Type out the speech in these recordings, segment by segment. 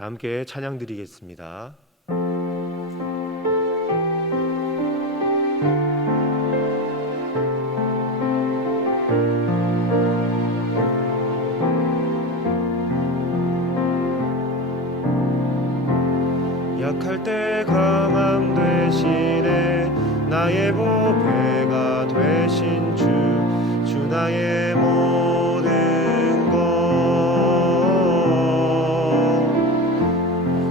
다 함께 찬양 드리겠습니다. 약할 때 강함 되시네 나의 보배가 되신 주 나의 모든 것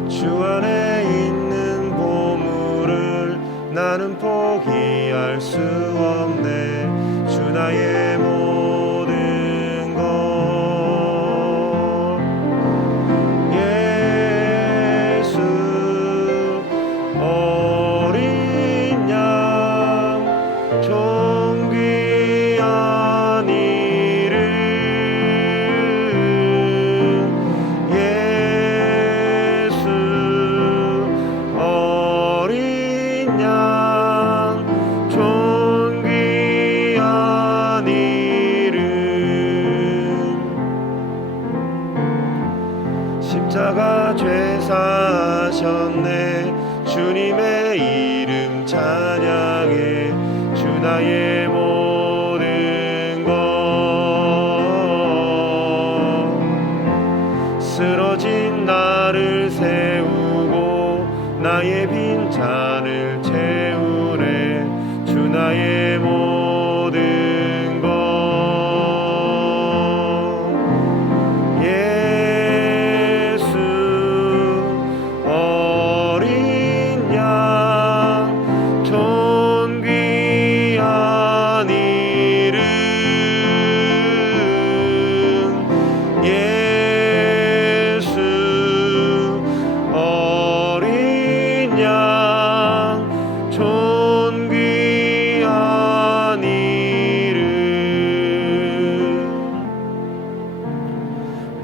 주 안에 있는 보물을 나는 포기할 수 없네 주 나의 모든 것 예수 어린 양 존귀한 이름 예수 어린 양 존귀한 이름 십자가 죄 사셨네 주님의 이름 찬양해 주 나의 모든 것 쓰러진 나를 세우고 나의 빈잔을 채우네 주 나의 모든 것 예수 어린 양 존귀한 이름 예수 어린 양 존귀한 이름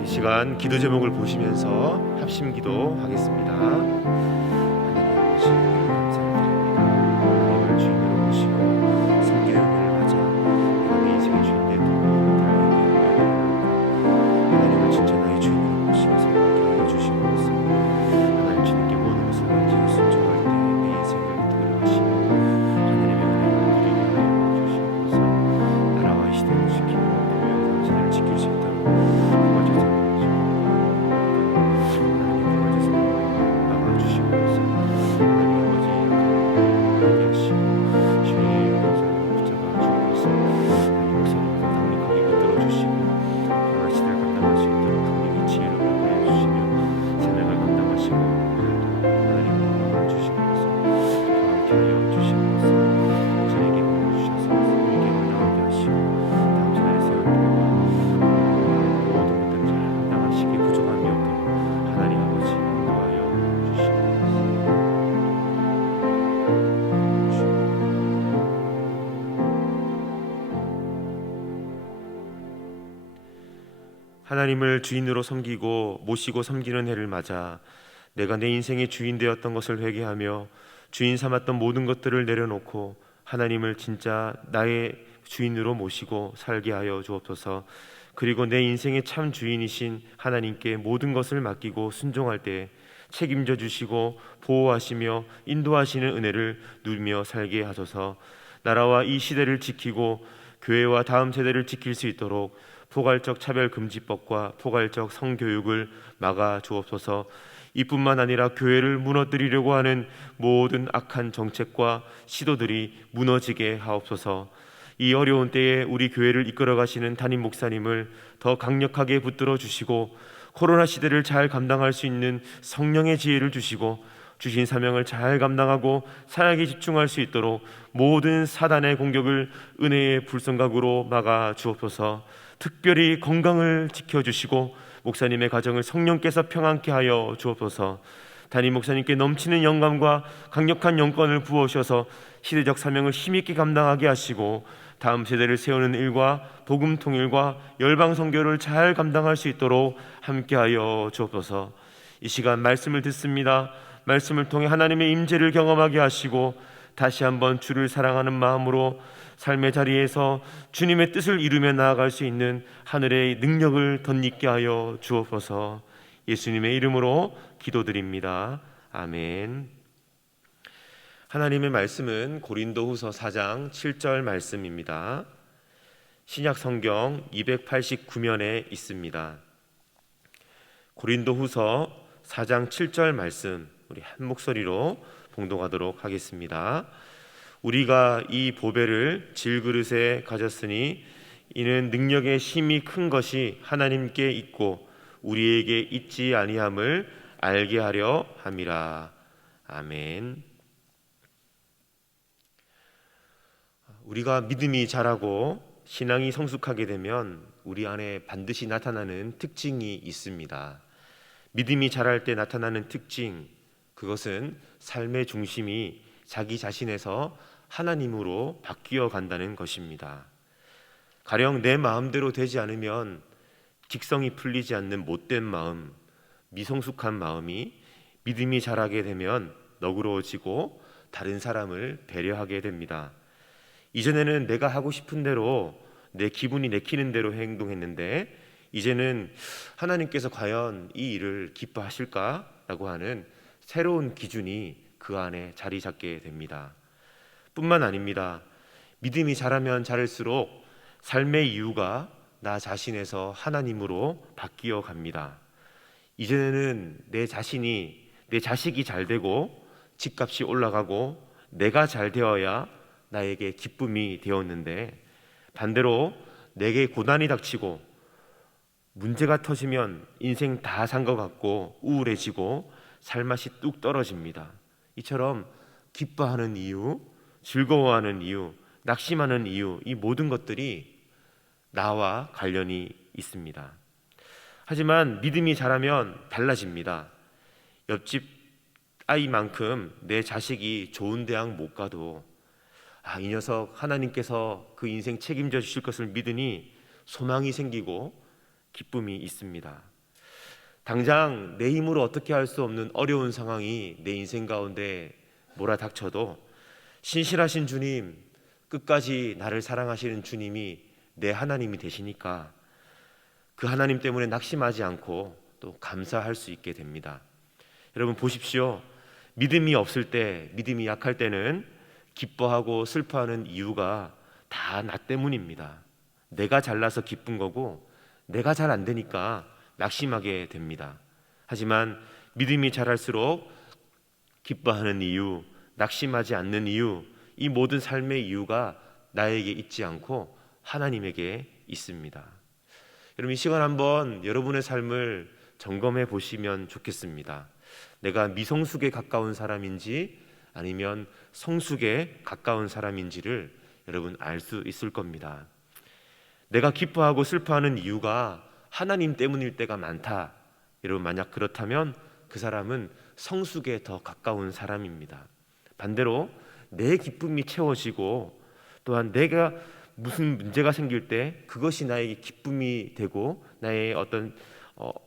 이 시간 기도 제목을 보시면서 합심 기도하겠습니다. 하나님 아버지 감사드립니다. 하나님을 주인으로 모시고 성경의 은혜를 맞아 내가 내 인생의 주인 내 도움을 달리게 하나님을 진짜 나의 주인으로 모시고 살게 하여 주시옵소서. 하나님 주님께 모든 것을 만지고 순종할 때 내 인생을 이끌어 가시고 하나님의 은혜를 누리게 하여 주시옵소서. 나라와 이 시대를 지키고 그 영상 시대를 지킬 수 있도록 도와주세요. 하나님 하나님을 주인으로 섬기고 모시고 섬기는 해를 맞아 내가 내 인생의 주인 되었던 것을 회개하며 주인 삼았던 모든 것들을 내려놓고 하나님을 진짜 나의 주인으로 모시고 살게 하여 주옵소서. 그리고 내 인생의 참 주인이신 하나님께 모든 것을 맡기고 순종할 때 책임져 주시고 보호하시며 인도하시는 은혜를 누리며 살게 하소서. 나라와 이 시대를 지키고 교회와 다음 세대를 지킬 수 있도록 포괄적 차별금지법과 포괄적 성교육을 막아 주옵소서. 이뿐만 아니라 교회를 무너뜨리려고 하는 모든 악한 정책과 시도들이 무너지게 하옵소서. 이 어려운 때에 우리 교회를 이끌어 가시는 담임 목사님을 더 강력하게 붙들어 주시고 코로나 시대를 잘 감당할 수 있는 성령의 지혜를 주시고 주신 사명을 잘 감당하고 사역에 집중할 수 있도록 모든 사단의 공격을 은혜의 불성각으로 막아 주옵소서. 특별히 건강을 지켜주시고 목사님의 가정을 성령께서 평안케 하여 주옵소서. 담임 목사님께 넘치는 영감과 강력한 영권을 부어주셔서 시대적 사명을 힘있게 감당하게 하시고 다음 세대를 세우는 일과 복음 통일과 열방 선교를 잘 감당할 수 있도록 함께하여 주옵소서. 이 시간 말씀을 듣습니다. 말씀을 통해 하나님의 임재를 경험하게 하시고 다시 한번 주를 사랑하는 마음으로 삶의 자리에서 주님의 뜻을 이루며 나아갈 수 있는 하늘의 능력을 덧입게 하여 주옵소서. 예수님의 이름으로 기도드립니다. 아멘. 하나님의 말씀은 고린도후서 4장 7절 말씀입니다. 신약 성경 289면에 있습니다. 고린도후서 4장 7절 말씀 우리 한 목소리로 봉독하도록 하겠습니다. 우리가 이 보배를 질그릇에 가졌으니 이는 능력의 힘이 큰 것이 하나님께 있고 우리에게 있지 아니함을 알게 하려 함이라. 아멘. 우리가 믿음이 자라고 신앙이 성숙하게 되면 우리 안에 반드시 나타나는 특징이 있습니다. 믿음이 자랄 때 나타나는 특징, 그것은 삶의 중심이 자기 자신에서 하나님으로 바뀌어 간다는 것입니다. 가령 내 마음대로 되지 않으면 직성이 풀리지 않는 못된 마음, 미성숙한 마음이 믿음이 자라게 되면 너그러워지고 다른 사람을 배려하게 됩니다. 이전에는 내가 하고 싶은 대로 내 기분이 내키는 대로 행동했는데 이제는 하나님께서 과연 이 일을 기뻐하실까라고 하는 새로운 기준이 그 안에 자리 잡게 됩니다. 뿐만 아닙니다. 믿음이 자라면 자랄수록 삶의 이유가 나 자신에서 하나님으로 바뀌어 갑니다. 이제는 내 자신이, 내 자식이 잘 되고 집값이 올라가고 내가 잘 되어야 나에게 기쁨이 되었는데 반대로 내게 고난이 닥치고 문제가 터지면 인생 다 산 것 같고 우울해지고 살맛이 뚝 떨어집니다. 이처럼 기뻐하는 이유, 즐거워하는 이유, 낙심하는 이유, 이 모든 것들이 나와 관련이 있습니다. 하지만 믿음이 자라면 달라집니다. 옆집 아이만큼 내 자식이 좋은 대학 못 가도 이 녀석 하나님께서 그 인생 책임져 주실 것을 믿으니 소망이 생기고 기쁨이 있습니다. 당장 내 힘으로 어떻게 할 수 없는 어려운 상황이 내 인생 가운데 몰아닥쳐도 신실하신 주님, 끝까지 나를 사랑하시는 주님이 내 하나님이 되시니까 그 하나님 때문에 낙심하지 않고 또 감사할 수 있게 됩니다. 여러분 보십시오. 믿음이 없을 때, 믿음이 약할 때는 기뻐하고 슬퍼하는 이유가 다 나 때문입니다. 내가 잘나서 기쁜 거고 내가 잘 안 되니까 낙심하게 됩니다. 하지만 믿음이 자랄수록 기뻐하는 이유, 낙심하지 않는 이유, 이 모든 삶의 이유가 나에게 있지 않고 하나님에게 있습니다. 여러분 이 시간 한번 여러분의 삶을 점검해 보시면 좋겠습니다. 내가 미성숙에 가까운 사람인지 아니면 성숙에 가까운 사람인지를 여러분 알 수 있을 겁니다. 내가 기뻐하고 슬퍼하는 이유가 하나님 때문일 때가 많다. 여러분 만약 그렇다면 그 사람은 성숙에 더 가까운 사람입니다. 반대로 내 기쁨이 채워지고 또한 내가 무슨 문제가 생길 때 그것이 나에게 기쁨이 되고 나의 어떤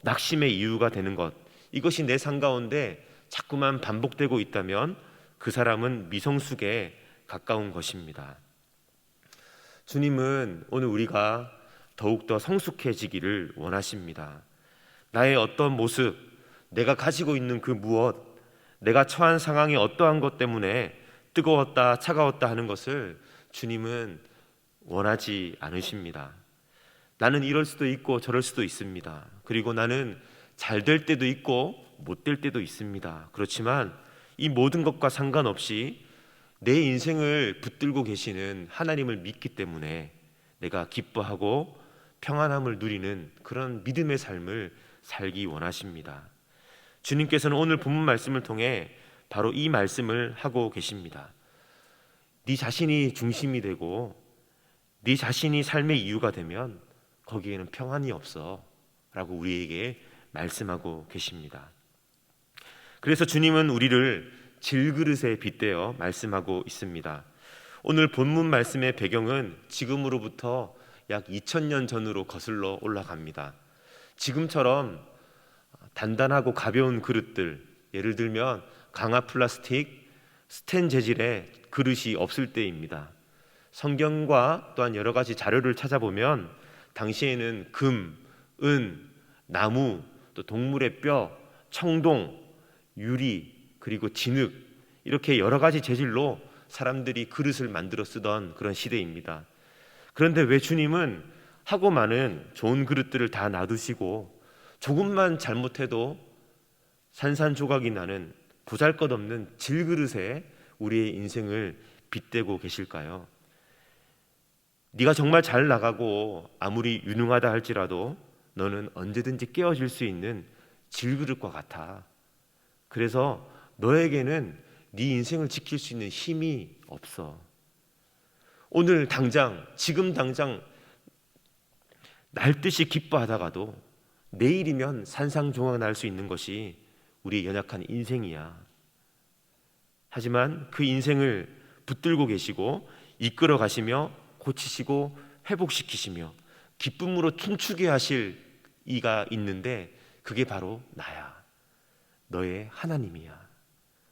낙심의 이유가 되는 것, 이것이 내 삶 가운데 자꾸만 반복되고 있다면 그 사람은 미성숙에 가까운 것입니다. 주님은 오늘 우리가 더욱더 성숙해지기를 원하십니다. 나의 어떤 모습, 내가 가지고 있는 그 무엇, 내가 처한 상황이 어떠한 것 때문에 뜨거웠다 차가웠다 하는 것을 주님은 원하지 않으십니다. 나는 이럴 수도 있고 저럴 수도 있습니다. 그리고 나는 잘 될 때도 있고 못 될 때도 있습니다. 그렇지만 이 모든 것과 상관없이 내 인생을 붙들고 계시는 하나님을 믿기 때문에 내가 기뻐하고 평안함을 누리는 그런 믿음의 삶을 살기 원하십니다. 주님께서는 오늘 본문 말씀을 통해 바로 이 말씀을 하고 계십니다. 네 자신이 중심이 되고 네 자신이 삶의 이유가 되면 거기에는 평안이 없어 라고 우리에게 말씀하고 계십니다. 그래서 주님은 우리를 질그릇에 빗대어 말씀하고 있습니다. 오늘 본문 말씀의 배경은 지금으로부터 약 2000년 전으로 거슬러 올라갑니다. 지금처럼 단단하고 가벼운 그릇들, 예를 들면 강화 플라스틱, 스텐 재질의 그릇이 없을 때입니다. 성경과 또한 여러 가지 자료를 찾아보면 당시에는 금, 은, 나무, 또 동물의 뼈, 청동, 유리, 그리고 진흙, 이렇게 여러 가지 재질로 사람들이 그릇을 만들어 쓰던 그런 시대입니다. 그런데 왜 주님은 하고 많은 좋은 그릇들을 다 놔두시고 조금만 잘못해도 산산조각이 나는 보잘것없는 질그릇에 우리의 인생을 빗대고 계실까요? 네가 정말 잘 나가고 아무리 유능하다 할지라도 너는 언제든지 깨어질 수 있는 질그릇과 같아. 그래서 너에게는 네 인생을 지킬 수 있는 힘이 없어. 오늘 당장, 지금 당장 날듯이 기뻐하다가도 내일이면 산상조각 날 수 있는 것이 우리의 연약한 인생이야. 하지만 그 인생을 붙들고 계시고 이끌어 가시며 고치시고 회복시키시며 기쁨으로 춤추게 하실 이가 있는데 그게 바로 나야. 너의 하나님이야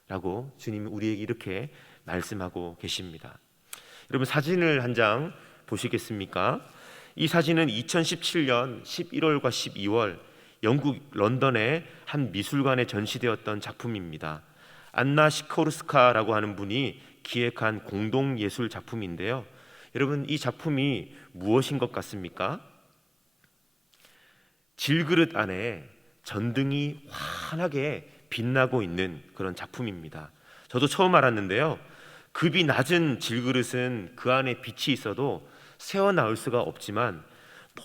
라고 주님이 우리에게 이렇게 말씀하고 계십니다. 여러분, 사진을 한 장 보시겠습니까? 이 사진은 2017년 11월과 12월 영국 런던의 한 미술관에 전시되었던 작품입니다. 안나 시코르스카라고 하는 분이 기획한 공동예술 작품인데요. 여러분, 이 작품이 무엇인 것 같습니까? 질그릇 안에 전등이 환하게 빛나고 있는 그런 작품입니다. 저도 처음 알았는데요. 급이 낮은 질그릇은 그 안에 빛이 있어도 새어나올 수가 없지만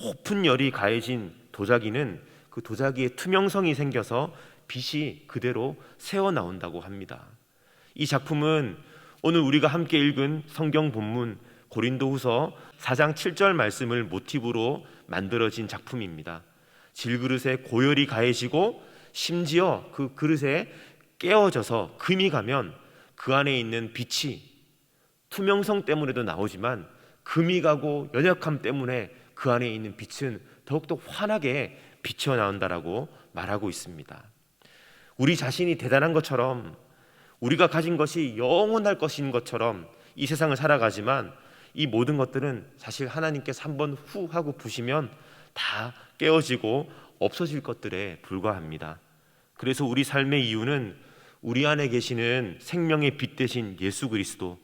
높은 열이 가해진 도자기는 그 도자기에 투명성이 생겨서 빛이 그대로 새어나온다고 합니다. 이 작품은 오늘 우리가 함께 읽은 성경 본문 고린도후서 4장 7절 말씀을 모티브로 만들어진 작품입니다. 질그릇에 고열이 가해지고 심지어 그 그릇에 깨어져서 금이 가면 그 안에 있는 빛이 투명성 때문에도 나오지만 금이 가고 연약함 때문에 그 안에 있는 빛은 더욱더 환하게 비쳐 나온다라고 말하고 있습니다. 우리 자신이 대단한 것처럼, 우리가 가진 것이 영원할 것인 것처럼 이 세상을 살아가지만 이 모든 것들은 사실 하나님께서 한번 후 하고 부시면 다 깨어지고 없어질 것들에 불과합니다. 그래서 우리 삶의 이유는 우리 안에 계시는 생명의 빛 대신 예수 그리스도,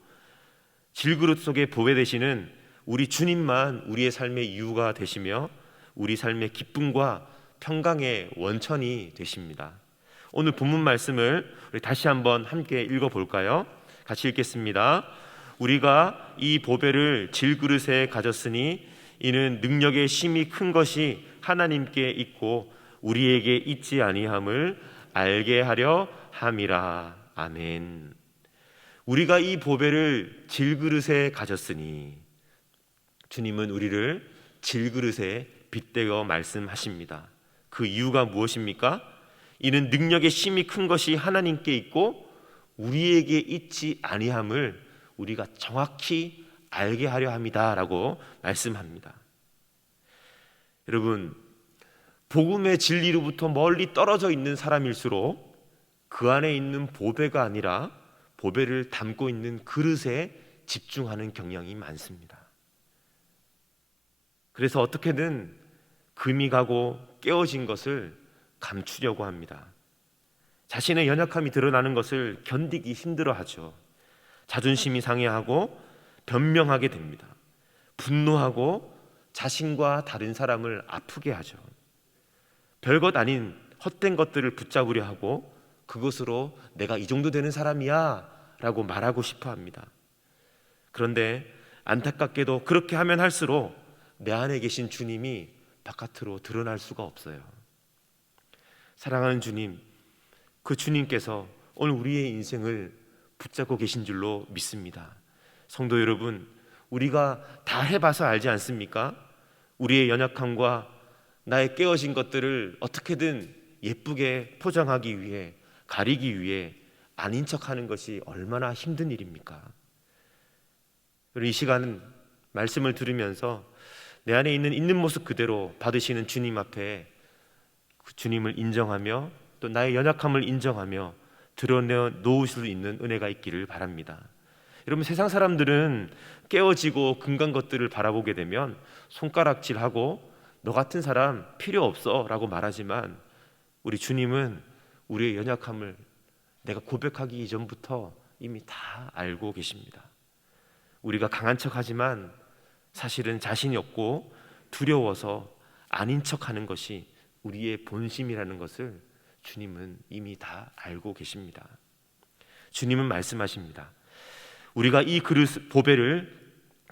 질그릇 속에 보배 되시는 우리 주님만 우리의 삶의 이유가 되시며 우리 삶의 기쁨과 평강의 원천이 되십니다. 오늘 본문 말씀을 우리 다시 한번 함께 읽어볼까요? 같이 읽겠습니다. 우리가 이 보배를 질그릇에 가졌으니 이는 능력의 심이 큰 것이 하나님께 있고 우리에게 있지 아니함을 알게 하려 함이라. 아멘. 우리가 이 보배를 질그릇에 가졌으니, 주님은 우리를 질그릇에 빗대어 말씀하십니다. 그 이유가 무엇입니까? 이는 능력의 심이 큰 것이 하나님께 있고 우리에게 있지 아니함을 우리가 정확히 알게 하려 함이다 라고 말씀합니다. 여러분, 복음의 진리로부터 멀리 떨어져 있는 사람일수록 그 안에 있는 보배가 아니라 보배를 담고 있는 그릇에 집중하는 경향이 많습니다. 그래서 어떻게든 금이 가고 깨어진 것을 감추려고 합니다. 자신의 연약함이 드러나는 것을 견디기 힘들어하죠. 자존심이 상해하고 변명하게 됩니다. 분노하고 자신과 다른 사람을 아프게 하죠. 별것 아닌 헛된 것들을 붙잡으려 하고 그것으로 내가 이 정도 되는 사람이야 라고 말하고 싶어 합니다. 그런데 안타깝게도 그렇게 하면 할수록 내 안에 계신 주님이 바깥으로 드러날 수가 없어요. 사랑하는 주님, 그 주님께서 오늘 우리의 인생을 붙잡고 계신 줄로 믿습니다. 성도 여러분, 우리가 다 해봐서 알지 않습니까? 우리의 연약함과 나의 깨어진 것들을 어떻게든 예쁘게 포장하기 위해, 가리기 위해 아닌 척하는 것이 얼마나 힘든 일입니까? 이 시간은 말씀을 들으면서 내 안에 있는 모습 그대로 받으시는 주님 앞에 그 주님을 인정하며 또 나의 연약함을 인정하며 드러내놓을 수 있는 은혜가 있기를 바랍니다. 여러분, 세상 사람들은 깨어지고 금간 것들을 바라보게 되면 손가락질하고 너 같은 사람 필요 없어 라고 말하지만 우리 주님은 우리의 연약함을 내가 고백하기 이전부터 이미 다 알고 계십니다. 우리가 강한 척하지만 사실은 자신이 없고 두려워서 아닌 척하는 것이 우리의 본심이라는 것을 주님은 이미 다 알고 계십니다. 주님은 말씀하십니다. 우리가 이 그릇 보배를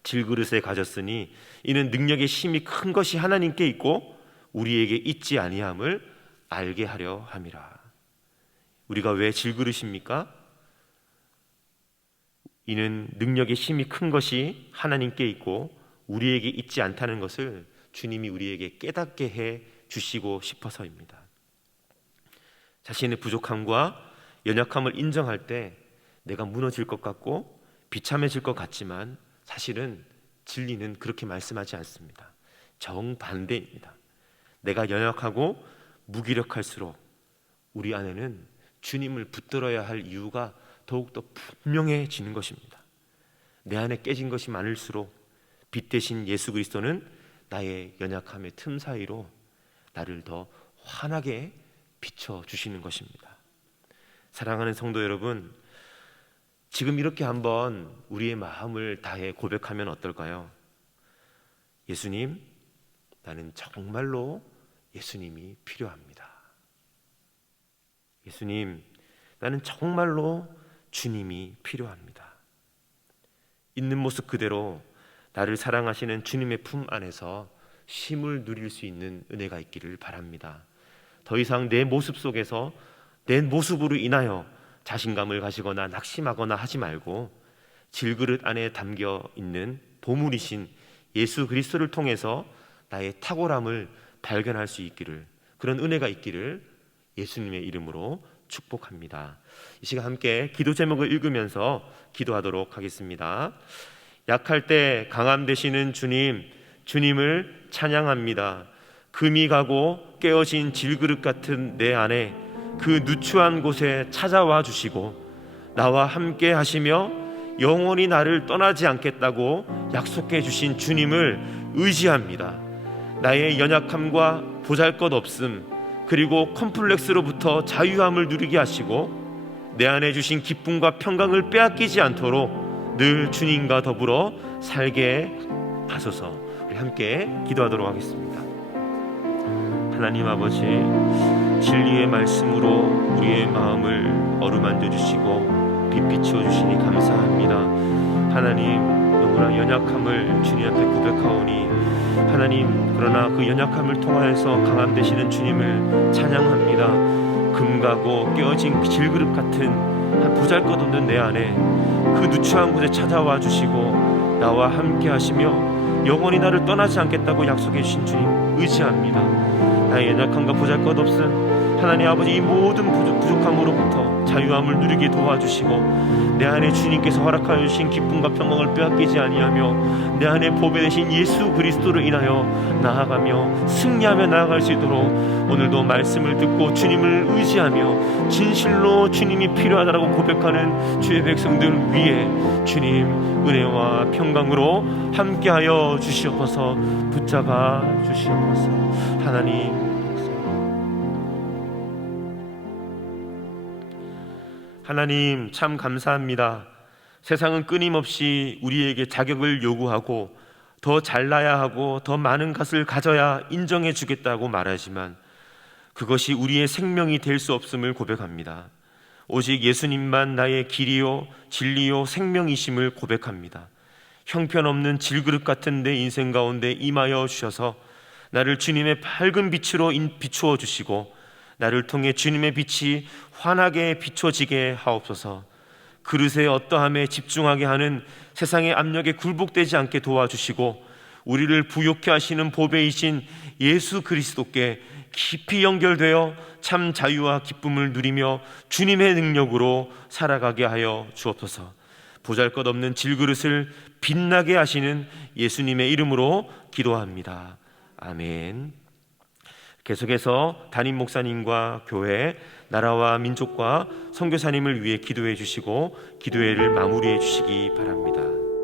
질그릇에 가졌으니 이는 능력의 힘이 큰 것이 하나님께 있고 우리에게 있지 아니함을 알게 하려 함이라. 우리가 왜 질그릇입니까? 이는 능력의 힘이 큰 것이 하나님께 있고 우리에게 있지 않다는 것을 주님이 우리에게 깨닫게 해 주시고 싶어서입니다. 자신의 부족함과 연약함을 인정할 때 내가 무너질 것 같고 비참해질 것 같지만 사실은 진리는 그렇게 말씀하지 않습니다. 정반대입니다. 내가 연약하고 무기력할수록 우리 안에는 주님을 붙들어야 할 이유가 더욱더 분명해지는 것입니다. 내 안에 깨진 것이 많을수록 빛 대신 예수 그리스도는 나의 연약함의 틈 사이로 나를 더 환하게 비춰주시는 것입니다. 사랑하는 성도 여러분, 지금 이렇게 한번 우리의 마음을 다해 고백하면 어떨까요? 예수님, 나는 정말로 예수님이 필요합니다. 예수님, 나는 정말로 주님이 필요합니다. 있는 모습 그대로 나를 사랑하시는 주님의 품 안에서 쉼을 누릴 수 있는 은혜가 있기를 바랍니다. 더 이상 내 모습 속에서 내 모습으로 인하여 자신감을 가지거나 낙심하거나 하지 말고 질그릇 안에 담겨 있는 보물이신 예수 그리스도를 통해서 나의 탁월함을 발견할 수 있기를, 그런 은혜가 있기를 예수님의 이름으로 축복합니다. 이 시간 함께 기도 제목을 읽으면서 기도하도록 하겠습니다. 약할 때 강함 되시는 주님, 주님을 찬양합니다. 금이 가고 깨어진 질그릇 같은 내 안에 그 누추한 곳에 찾아와 주시고 나와 함께 하시며 영원히 나를 떠나지 않겠다고 약속해 주신 주님을 의지합니다. 나의 연약함과 보잘것없음 그리고 컴플렉스로부터 자유함을 누리게 하시고 내 안에 주신 기쁨과 평강을 빼앗기지 않도록 늘 주님과 더불어 살게 하소서. 우리 함께 기도하도록 하겠습니다. 하나님 아버지, 진리의 말씀으로 우리의 마음을 어루만져 주시고 빛 비추어 주시니 감사합니다. 하나님, 너무나 연약함을 주님 앞에 고백하오니 하나님, 그러나 그 연약함을 통하여서 강함 되시는 주님을 찬양합니다. 금가고 깨어진 질그릇 같은 한 보잘것없는 내 안에 그 누추한 곳에 찾아와 주시고 나와 함께 하시며 영원히 나를 떠나지 않겠다고 약속해 주신 주님 의지합니다. 나의 연약함과 보잘것없음 하나님 아버지, 이 모든 부족함으로부터 자유함을 누리게 도와주시고 내 안에 주님께서 허락하여 주신 기쁨과 평강을 빼앗기지 아니하며 내 안에 보배 되신 예수 그리스도로 인하여 나아가며 승리하며 나아갈 수 있도록 오늘도 말씀을 듣고 주님을 의지하며 진실로 주님이 필요하다라고 고백하는 주의 백성들 위에 주님 은혜와 평강으로 함께하여 주시옵소서. 붙잡아 주시옵소서. 하나님 참 감사합니다. 세상은 끊임없이 우리에게 자격을 요구하고 더 잘나야 하고 더 많은 것을 가져야 인정해 주겠다고 말하지만 그것이 우리의 생명이 될 수 없음을 고백합니다. 오직 예수님만 나의 길이요 진리요 생명이심을 고백합니다. 형편없는 질그릇 같은 내 인생 가운데 임하여 주셔서 나를 주님의 밝은 빛으로 비추어 주시고 나를 통해 주님의 빛이 환하게 비춰지게 하옵소서. 그릇의 어떠함에 집중하게 하는 세상의 압력에 굴복되지 않게 도와주시고 우리를 부욕케 하시는 보배이신 예수 그리스도께 깊이 연결되어 참 자유와 기쁨을 누리며 주님의 능력으로 살아가게 하여 주옵소서. 보잘것없는 질그릇을 빛나게 하시는 예수님의 이름으로 기도합니다. 아멘. 계속해서 담임 목사님과 교회, 나라와 민족과 선교사님을 위해 기도해 주시고 기도회를 마무리해 주시기 바랍니다.